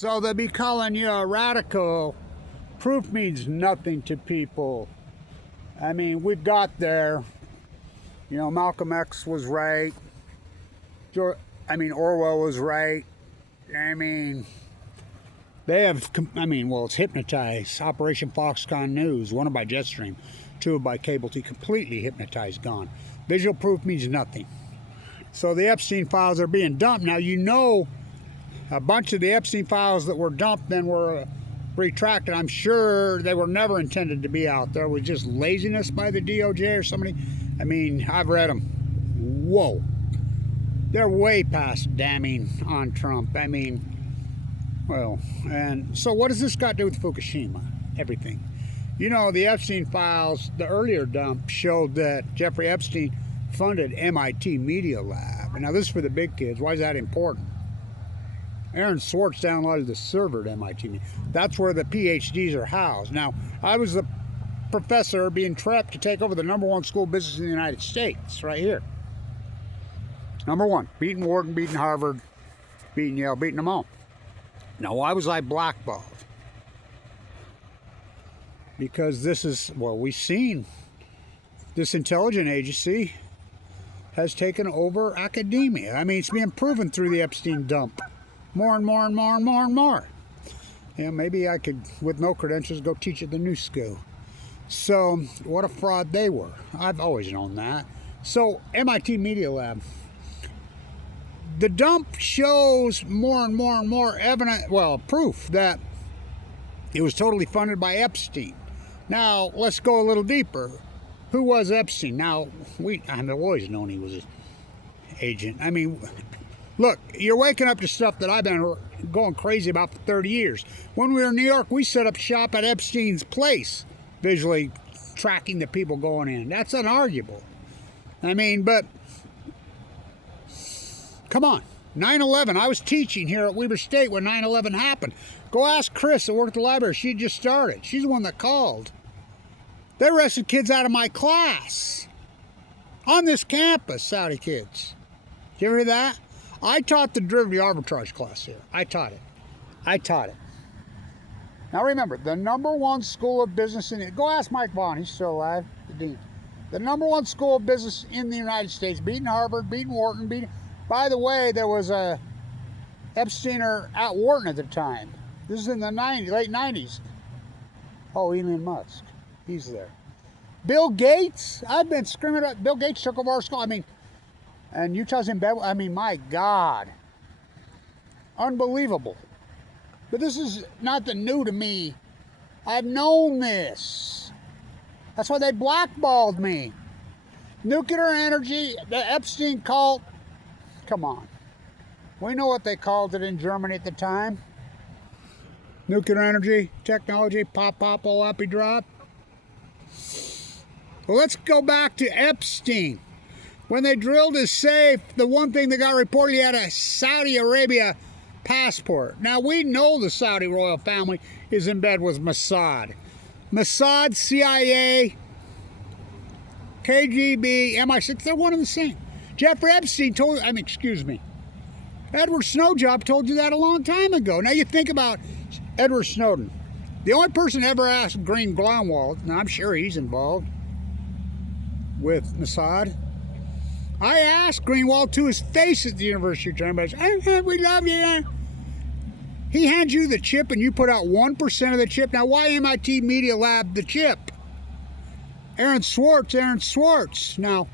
So they'll be calling you a radical. Proof means nothing to people. I mean, we got there. You know, Malcolm X was right. Orwell was right. I mean, they have, well, it's hypnotized. Operation Foxconn News, one by Jetstream, two by Cable T, completely hypnotized, gone. Visual proof means nothing. So the Epstein files are being dumped. Now, you know, a bunch of the Epstein files that were dumped then were retracted. I'm sure they were never intended to be out there. It was just laziness by the DOJ or somebody. I mean, I've read them. Whoa. They're way past damning on Trump. I mean, well, and so what does this got to do with Fukushima? Everything. You know, the Epstein files, the earlier dump, showed that Jeffrey Epstein funded MIT Media Lab. And now this is for the big kids. Why is that important? Aaron Swartz downloaded the server at MIT. That's where the PhDs are housed. Now, I was the professor being prepped to take over the #1 school of business in the United States, right here. #1, beating Wharton, beating Harvard, beating Yale, beating them all. Now, why was I blackballed? Because this is, well, we've seen this intelligence agency has taken over academia. I mean, it's being proven through the Epstein dump. More and more and more and more and more. Yeah, maybe I could, with no credentials, go teach at the new school. So, what a fraud they were. I've always known that. So, MIT Media Lab. The dump shows more and more and more evidence, well, proof that it was totally funded by Epstein. Now, let's go a little deeper. Who was Epstein? Now, I've always known he was an agent. I mean, look, you're waking up to stuff that I've been going crazy about for 30 years. When we were in New York, we set up shop at Epstein's place, visually tracking the people going in. That's unarguable. I mean, but come on. 9/11, I was teaching here at Weber State when 9/11 happened. Go ask Chris that worked at the library. She just started. She's the one that called. They arrested kids out of my class. On this campus, Saudi kids. Did you ever hear that? I taught the derivative arbitrage class here. I taught it. Now remember, the #1 school of business in it. Go ask Mike Vaughn. He's still alive, the dean. The #1 school of business in the United States, beating Harvard, beating Wharton, By the way, there was a Epsteiner at Wharton at the time. This is in the late 90s. Oh, Elon Musk. He's there. Bill Gates. I've been screaming about Bill Gates took over our school. I mean, and Utah's in bed. I mean, my God. Unbelievable. But this is nothing new to me. I've known this. That's why they blackballed me. Nuclear energy, the Epstein cult. Come on. We know what they called it in Germany at the time. Nuclear energy, technology, pop, oh, happy drop. Well, let's go back to Epstein. When they drilled his safe, the one thing that got reported, he had a Saudi Arabia passport. Now, we know the Saudi royal family is in bed with Mossad. Mossad, CIA, KGB, MI6, they're one and the same. Jeffrey Epstein told, Edward Snowjob told you that a long time ago. Now you think about Edward Snowden. The only person ever asked Green Glomwald, and I'm sure he's involved with Mossad. I asked Greenwald to his face at the University of Toronto, we love you. He hands you the chip and you put out 1% of the chip. Now, why MIT Media Lab the chip? Aaron Swartz. Now,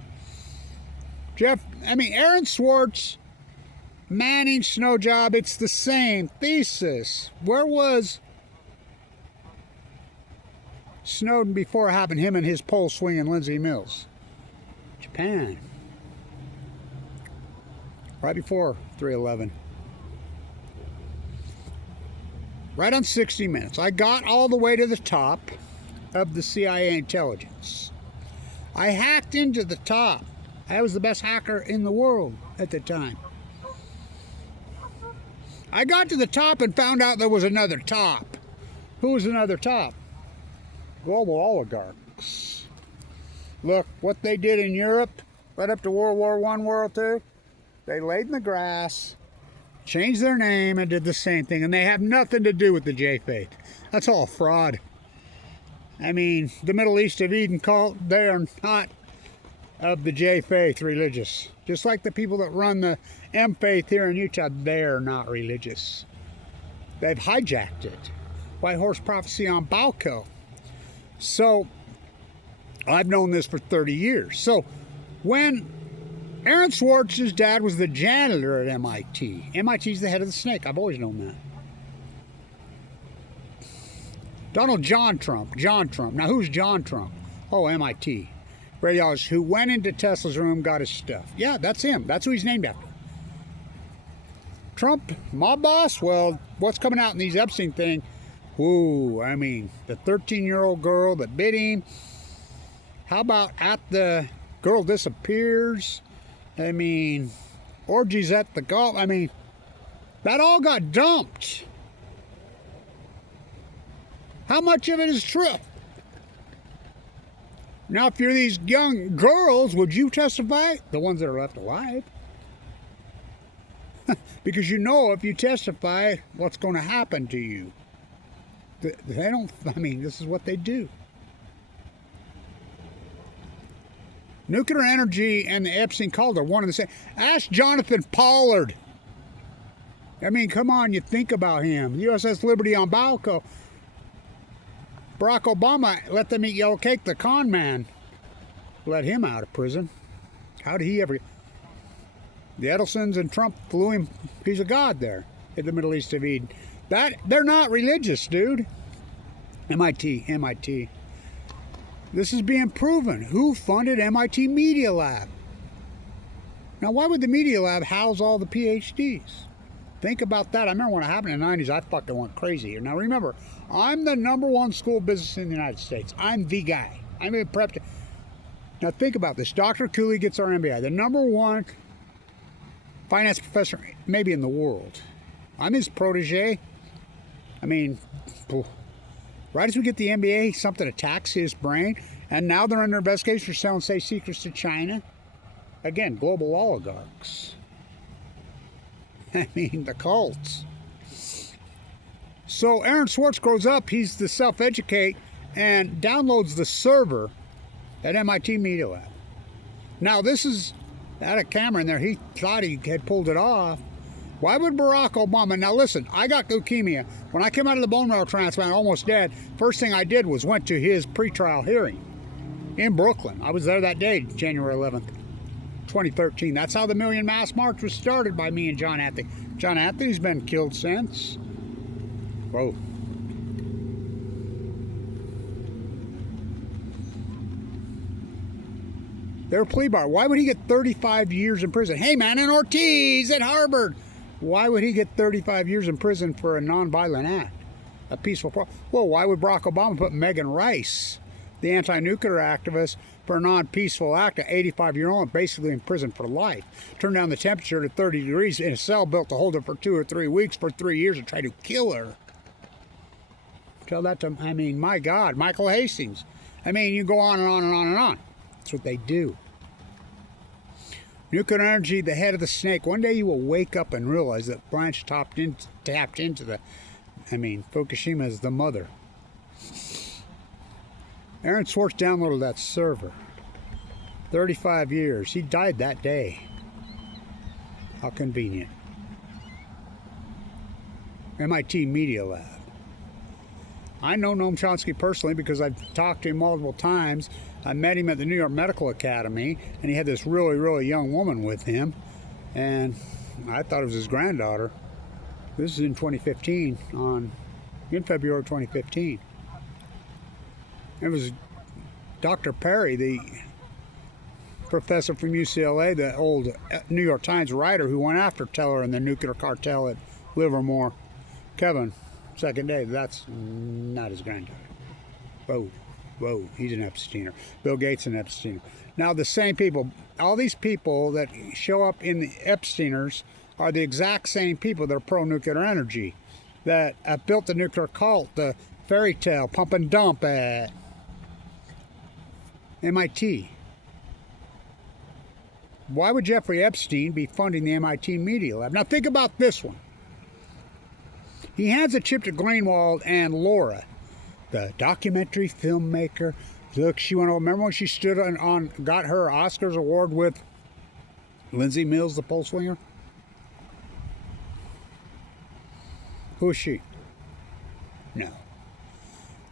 Aaron Swartz, Manning, Snowjob, it's the same thesis. Where was Snowden before it happened, him and his pole swinging Lindsay Mills? Japan. Right before 3/11. Right on 60 Minutes. I got all the way to the top of the CIA intelligence. I hacked into the top. I was the best hacker in the world at the time. I got to the top and found out there was another top. Who was another top? Global oligarchs. Look, what they did in Europe, right up to World War I, World II, they laid in the grass, changed their name and did the same thing, and they have nothing to do with the J-Faith. That's all fraud. I mean, the Middle East of Eden cult, they are not of the J-Faith religious. Just like the people that run the M-Faith here in Utah, they're not religious. They've hijacked it. White Horse Prophecy on Balco. So, I've known this for 30 years. So, when Aaron Swartz's dad was the janitor at MIT. MIT's the head of the snake. I've always known that. Donald John Trump. John Trump. Now, who's John Trump? Oh, MIT. Radiologist who went into Tesla's room, got his stuff. Yeah, that's him. That's who he's named after. Trump, mob boss? Well, what's coming out in these Epstein thing? Whoa, I mean, the 13-year-old girl that bit him. How about at the girl disappears? I mean, orgies at the golf. I mean, that all got dumped. How much of it is true? Now, if you're these young girls, would you testify? The ones that are left alive. Because you know if you testify, what's going to happen to you. They don't, I mean, this is what they do. Nuclear energy and the Epstein cult are one and the same. Ask Jonathan Pollard. I mean, come on, you think about him. USS Liberty on Balco. Barack Obama let them eat yellow cake. The con man let him out of prison. How did he ever... The Edelsons and Trump flew him. He's a god there in the Middle East of Eden. They're not religious, dude. MIT. This is being proven. Who funded MIT Media Lab? Now, why would the Media Lab house all the PhDs? Think about that. I remember when it happened in the 90s, I fucking went crazy here. Now, remember, I'm the #1 school of business in the United States. I'm the guy. I'm a prep. Now, think about this. Dr. Cooley gets our MBA. The #1 finance professor maybe in the world. I'm his protege. I mean, right as we get the MBA, something attacks his brain, and now they're under investigation for selling state secrets to China. Again, global oligarchs. I mean, the cults. So Aaron Swartz grows up, he's the self-educate, and downloads the server at MIT Media Lab. Now, this is, had a camera in there, he thought he had pulled it off. Why would Barack Obama... Now listen, I got leukemia. When I came out of the bone marrow transplant, almost dead, first thing I did was went to his pretrial hearing in Brooklyn. I was there that day, January 11th, 2013. That's how the Million Mass March was started by me and John Anthony. John Anthony's been killed since. Whoa. They're a plea bar. Why would he get 35 years in prison? Hey, man, and Ortiz at Harvard. Why would he get 35 years in prison for a nonviolent act? A peaceful Well, why would Barack Obama put Megan Rice, the anti-nuclear activist, for a non-peaceful act, an 85-year-old, basically in prison for life? Turn down the temperature to 30 degrees in a cell built to hold her for 2 or 3 weeks for 3 years and try to kill her. Tell that to, I mean, my God, Michael Hastings. I mean, you go on and on and on and on. That's what they do. Nuclear energy, the head of the snake. One day you will wake up and realize that Blanch tapped into the... I mean, Fukushima is the mother. Aaron Swartz downloaded that server. 35 years. He died that day. How convenient. MIT Media Lab. I know Noam Chomsky personally because I've talked to him multiple times. I met him at the New York Medical Academy, and he had this really, really young woman with him, and I thought it was his granddaughter. This is in 2015, in February 2015. It was Dr. Perry, the professor from UCLA, the old New York Times writer who went after Teller and the nuclear cartel at Livermore. Kevin, second day, that's not his granddaughter. Whoa, he's an Epsteiner. Bill Gates an Epsteiner. Now the same people, all these people that show up in the Epsteiners are the exact same people that are pro-nuclear energy, that built the nuclear cult, the fairy tale, pump and dump at MIT. Why would Jeffrey Epstein be funding the MIT Media Lab? Now think about this one. He hands a chip to Greenwald and Laura, the documentary filmmaker. Look, she went over. Remember when she stood got her Oscars award with Lindsay Mills, the pole swinger? Who is she? No.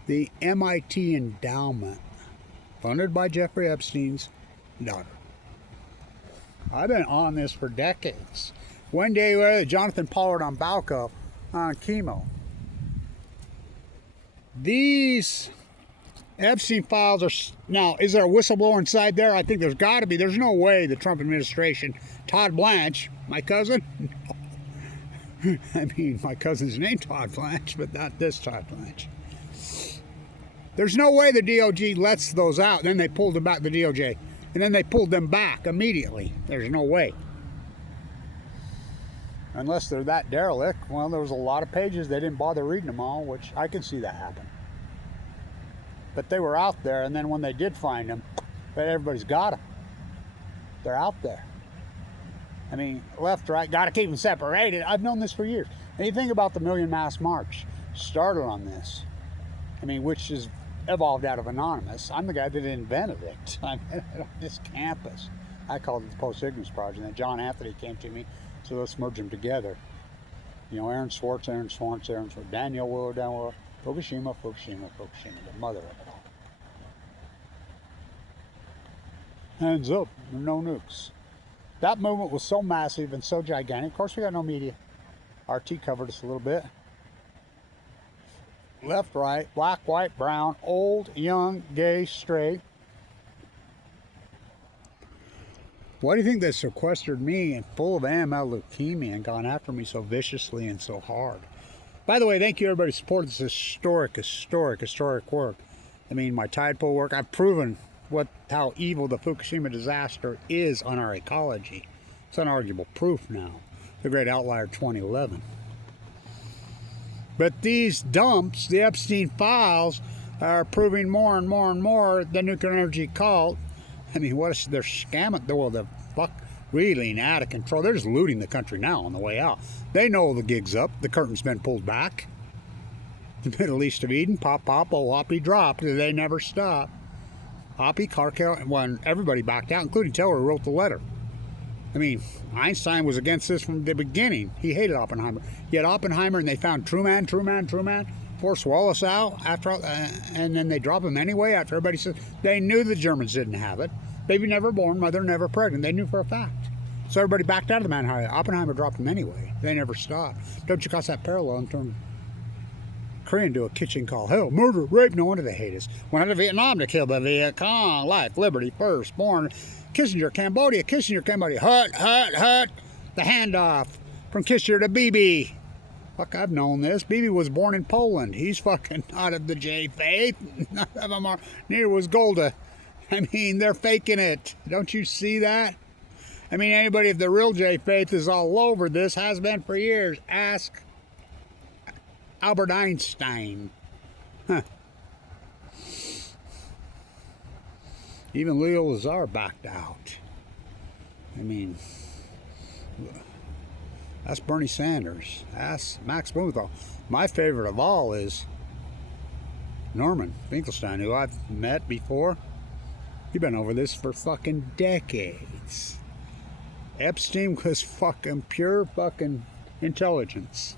The MIT endowment, funded by Jeffrey Epstein's daughter. I've been on this for decades. One day, Jonathan Pollard on Balco on chemo. These Epstein files are... Now, is there a whistleblower inside there? I think there's got to be. There's no way the Trump administration... Todd Blanch, my cousin? No. I mean, my cousin's named Todd Blanch, but not this Todd Blanch. There's no way the DOJ lets those out. Then they pulled them back, the DOJ. And then they pulled them back immediately. There's no way. Unless they're that derelict. Well, there was a lot of pages. They didn't bother reading them all, which I can see that happen. But they were out there, and then when they did find them, but everybody's got them. They're out there. I mean, left, right, got to keep them separated. I've known this for years. And you think about the Million Mass March, started on this. I mean, which is evolved out of Anonymous. I'm the guy that invented it. I mean, on this campus. I called it the Post-Ignorance Project. And then John Anthony came to me, so let's merge them together. You know, Aaron Swartz, Daniel Willow, FUKUSHIMA, the mother of it all. Hands up, no nukes. That movement was so massive and so gigantic. Of course, we got no media. RT covered us a little bit. Left, right, black, white, brown, old, young, gay, straight. Why do you think they sequestered me and full of AML leukemia and gone after me so viciously and so hard? By the way, thank you everybody who supported this historic work. I mean, my tide pool work, I've proven how evil the Fukushima disaster is on our ecology. It's unarguable proof now. The Great Outlier 2011. But these dumps, the Epstein files, are proving more and more and more the nuclear energy cult. I mean, they're scamming, well, the fuck, really out of control. They're just looting the country now on the way out. They know the gig's up. The curtain's been pulled back. The Middle East of Eden, pop, oh, hoppy dropped. They never stop. Hoppy, Karkel, when everybody backed out, including Taylor, who wrote the letter. I mean, Einstein was against this from the beginning. He hated Oppenheimer. Yet Oppenheimer, and they found Truman, forced Wallace out, and then they drop him anyway after everybody said they knew the Germans didn't have it. Baby never born, mother never pregnant. They knew for a fact. So everybody backed out of the Manhattan. Oppenheimer dropped him anyway. They never stopped. Don't you cause that parallel in terms of Korean do a kitchen call? Hell, murder, rape, no wonder they hate us. Went out to Vietnam to kill the Viet Cong. Life, liberty, first born. Kissinger, Cambodia. Hut. The handoff from Kissinger to Bibi. Fuck, I've known this. Bibi was born in Poland. He's fucking not of the J faith. None of them are. Neither was Golda. I mean, they're faking it. Don't you see that? I mean, anybody if the real J faith is all over this, has been for years. Ask Albert Einstein. Huh. Even Leo Lazar backed out. I mean, that's Bernie Sanders. That's Max Blumenthal. My favorite of all is Norman Finkelstein, who I've met before. He's been over this for fucking decades. Epstein was fucking pure fucking intelligence.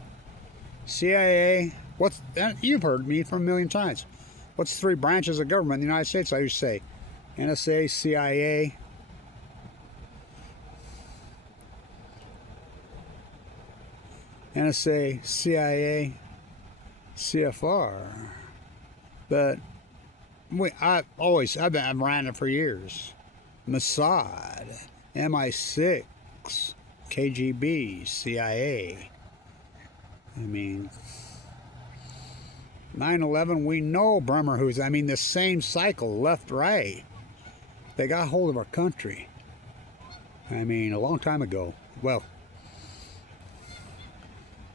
CIA, you've heard me from a million times. What's the three branches of government in the United States? I used to say NSA, CIA, CFR. But I've ran it for years. Mossad, MI6, KGB, CIA. I mean, 9/11, we know Bremer who's, I mean, the same cycle, left, right. They got hold of our country. I mean, a long time ago. Well,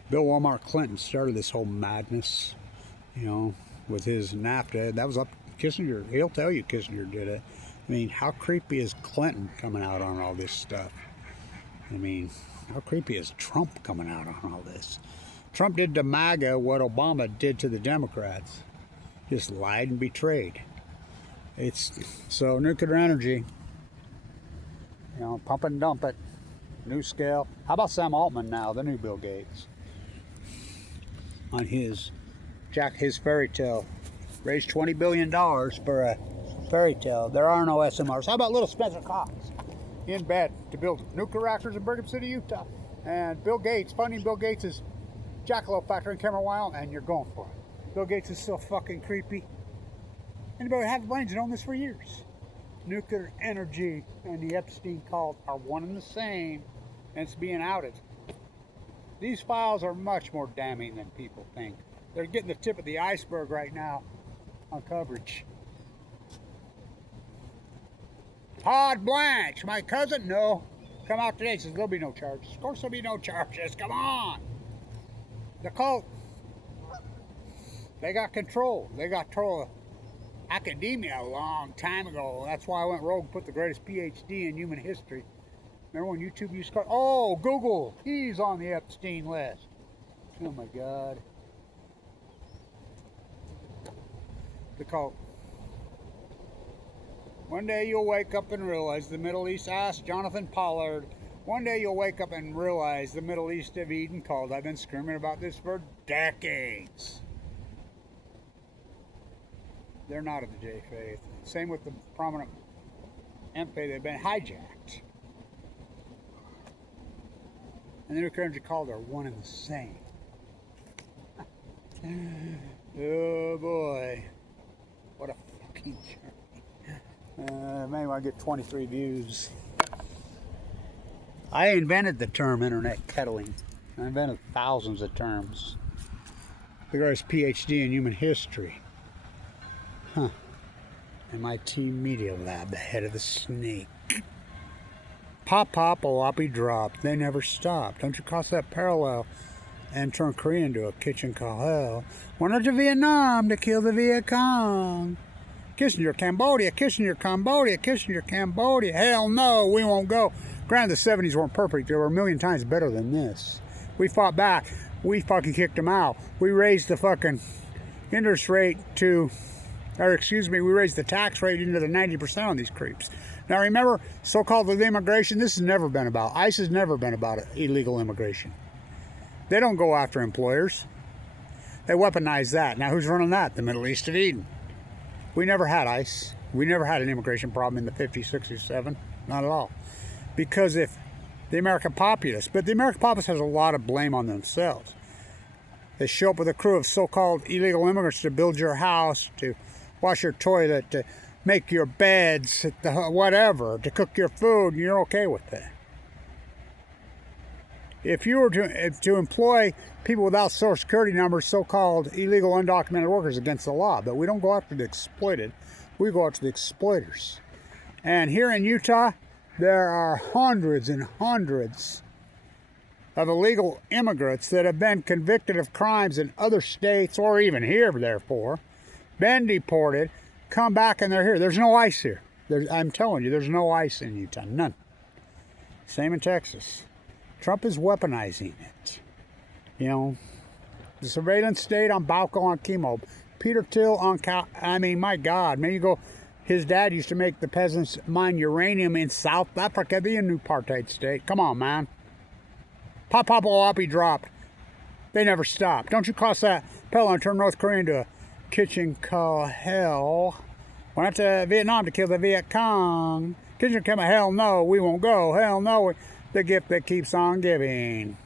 Bill Walmart Clinton started this whole madness, you know, with his NAFTA. That was up Kissinger. He'll tell you Kissinger did it. I mean, how creepy is Clinton coming out on all this stuff? I mean, how creepy is Trump coming out on all this? Trump did to MAGA what Obama did to the Democrats. Just lied and betrayed. So nuclear energy, you know, pump and dump it, new scale. How about Sam Altman now, the new Bill Gates, on his fairy tale, raised $20 billion for a fairy tale. There are no SMRs. How about little Spencer Cox in bed to build nuclear reactors in Brigham City, Utah, and Bill Gates funding Bill Gates' Jackalope factory in Cameron, Wyoming, and you're going for it. Bill Gates is so fucking creepy. Anybody have the brains known this for years. Nuclear energy and the Epstein cult are one and the same, and it's being outed. These files are much more damning than people think. They're getting the tip of the iceberg right now on coverage. Todd Blanch, my cousin, no. Come out today, says there'll be no charges. Of course there'll be no charges, come on. The cult, they got control. They got control of academia a long time ago. That's why I went rogue and put the greatest PhD in human history. Remember when YouTube used to call, oh, Google, he's on the Epstein list. Oh my God. The cult. One day you'll wake up and realize the Middle East, asked Jonathan Pollard, one day you'll wake up and realize the Middle East of Eden called. I've been screaming about this for decades. They're not of the J-Faith. Same with the prominent M-Faith. They've been hijacked. And the nuclear energy cult are one and the same. Oh boy. What a fucking journey. Maybe I get 23 views. I invented the term internet kettling. I invented thousands of terms. The greatest PhD in human history. Huh. MIT Media Lab, the head of the snake. Pop, pop, oppie drop. They never stop. Don't you cross that parallel and turn Korea into a kitchen hell. Went to Vietnam to kill the Viet Cong. Kissinger, Cambodia, Kissinger, Cambodia, Kissinger, Cambodia. Hell no, we won't go. Granted, the 70s weren't perfect. They were a million times better than this. We fought back. We fucking kicked them out. We raised the fucking interest rate to... we raised the tax rate into the 90% on these creeps. Now remember, so-called immigration, this has never been about. ICE has never been about illegal immigration. They don't go after employers. They weaponize that. Now who's running that? The Middle East of Eden. We never had ICE. We never had an immigration problem in the 50s, 60s, 70s. Not at all. Because if the American populace, but the American populace has a lot of blame on themselves. They show up with a crew of so-called illegal immigrants to build your house, to wash your toilet, to make your beds, whatever, to cook your food, and you're okay with that. If you were to employ people without Social Security numbers, so-called illegal undocumented workers against the law, but we don't go after the exploited, we go after the exploiters. And here in Utah, there are hundreds and hundreds of illegal immigrants that have been convicted of crimes in other states, or even here, therefore, been deported, come back, and they're here. There's no ICE here. I'm telling you, there's no ICE in Utah. None. Same in Texas. Trump is weaponizing it. You know, the surveillance state on Bauco on chemo. Peter Thiel on my God. Man, you go, his dad used to make the peasants mine uranium in South Africa, the new apartheid state. Come on, man. Pop, pop, oppie dropped. They never stop. Don't you cross that parallel and turn North Korea into a kitchen hell. Went to Vietnam to kill the Viet Cong. Kitchen come hell no, we won't go. Hell no, the gift that keeps on giving.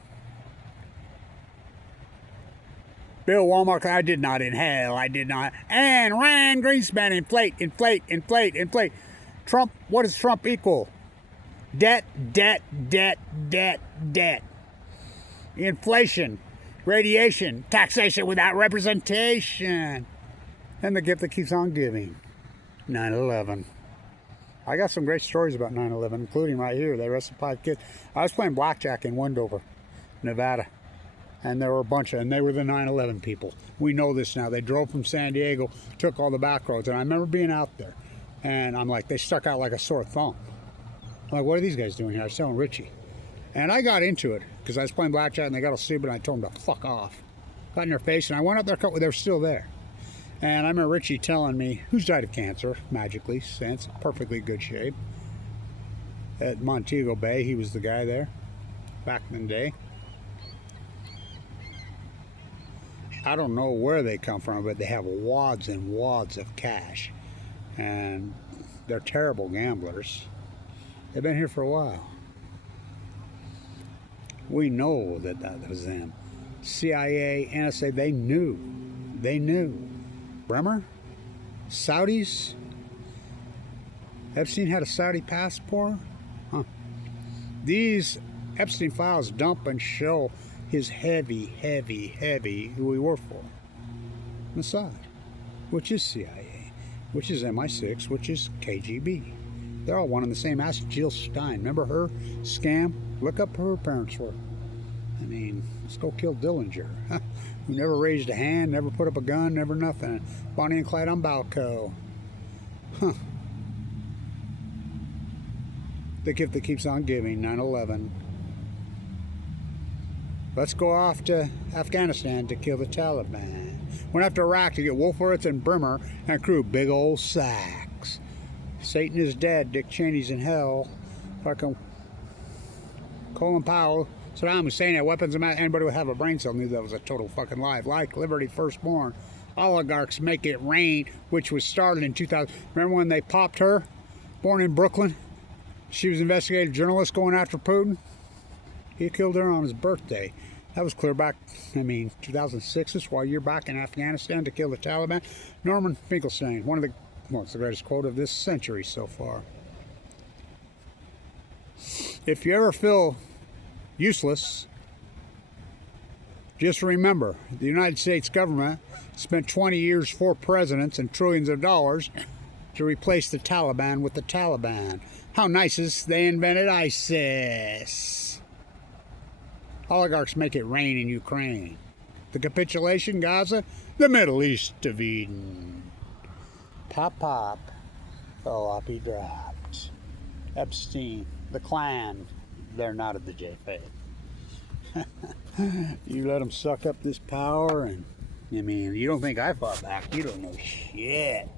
Bill Walmart, I did not inhale, I did not. And Ryan Greenspan, inflate, inflate, inflate, inflate. Trump, what does Trump equal? Debt, debt, debt, debt, debt. Inflation, radiation, taxation without representation. And the gift that keeps on giving. 9/11. I got some great stories about 9/11, including right here. They arrested 5 kids. I was playing blackjack in Wendover, Nevada. And there were a bunch of, and they were the 9/11 people. We know this now. They drove from San Diego, took all the back roads. And I remember being out there. And I'm like, they stuck out like a sore thumb. I'm like, what are these guys doing here? I was telling Richie. And I got into it because I was playing blackjack and they got all stupid and I told them to fuck off. Got in their face and I went up there, they were still there. And I remember Richie telling me, who's died of cancer, magically, since perfectly good shape. At Montego Bay, he was the guy there back in the day. I don't know where they come from, but they have wads and wads of cash. And they're terrible gamblers. They've been here for a while. We know that that was them. CIA, NSA, they knew. They knew. Bremer? Saudis? Epstein had a Saudi passport? Huh. These Epstein files dump and show his heavy who he worked for. Mossad, which is CIA, which is MI6, which is KGB. They're all one and the same. Ask Jill Stein. Remember her scam? Look up who her parents were. I mean, let's go kill Dillinger. Who never raised a hand, never put up a gun, never nothing. Bonnie and Clyde on Balco. Huh. The gift that keeps on giving, 9/11. Let's go off to Afghanistan to kill the Taliban. Went after Iraq to get Wolfowitz and Bremer and crew big old sacks. Satan is dead. Dick Cheney's in hell. Fucking Colin Powell, Saddam Hussein had weapons of mass. Anybody would have a brain cell knew that was a total fucking lie. Like Liberty Firstborn. Oligarchs make it rain, which was started in 2000. Remember when they popped her? Born in Brooklyn. She was an investigative journalist going after Putin. He killed her on his birthday. That was clear back, 2006. This while you're back in Afghanistan to kill the Taliban. Norman Finkelstein, it's the greatest quote of this century so far. If you ever feel useless, just remember, the United States government spent 20 years, 4 presidents, and trillions of dollars to replace the Taliban with the Taliban. How nice is they invented ISIS. Oligarchs make it rain in Ukraine. The capitulation, Gaza, the Middle East of Eden. Pop, pop, floppy dropped. Epstein, the clan, they're not of the J-Faith. You let them suck up this power, and you don't think I fought back. You don't know shit.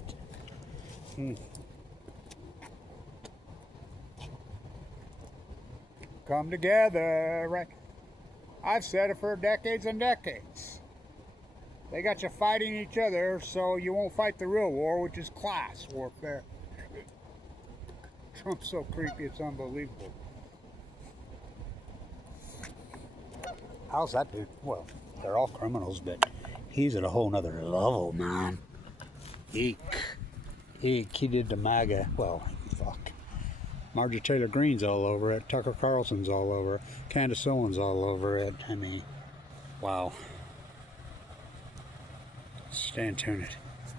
Come together, right? I've said it for decades and decades. They got you fighting each other so you won't fight the real war, which is class warfare. Trump's so creepy, it's unbelievable. How's that dude? Well, they're all criminals, but he's at a whole nother level, man. Eek. He did the MAGA, well, fuck. Marjorie Taylor Greene's all over it. Tucker Carlson's all over it. Candace Owens all over it. Wow. Stay tuned.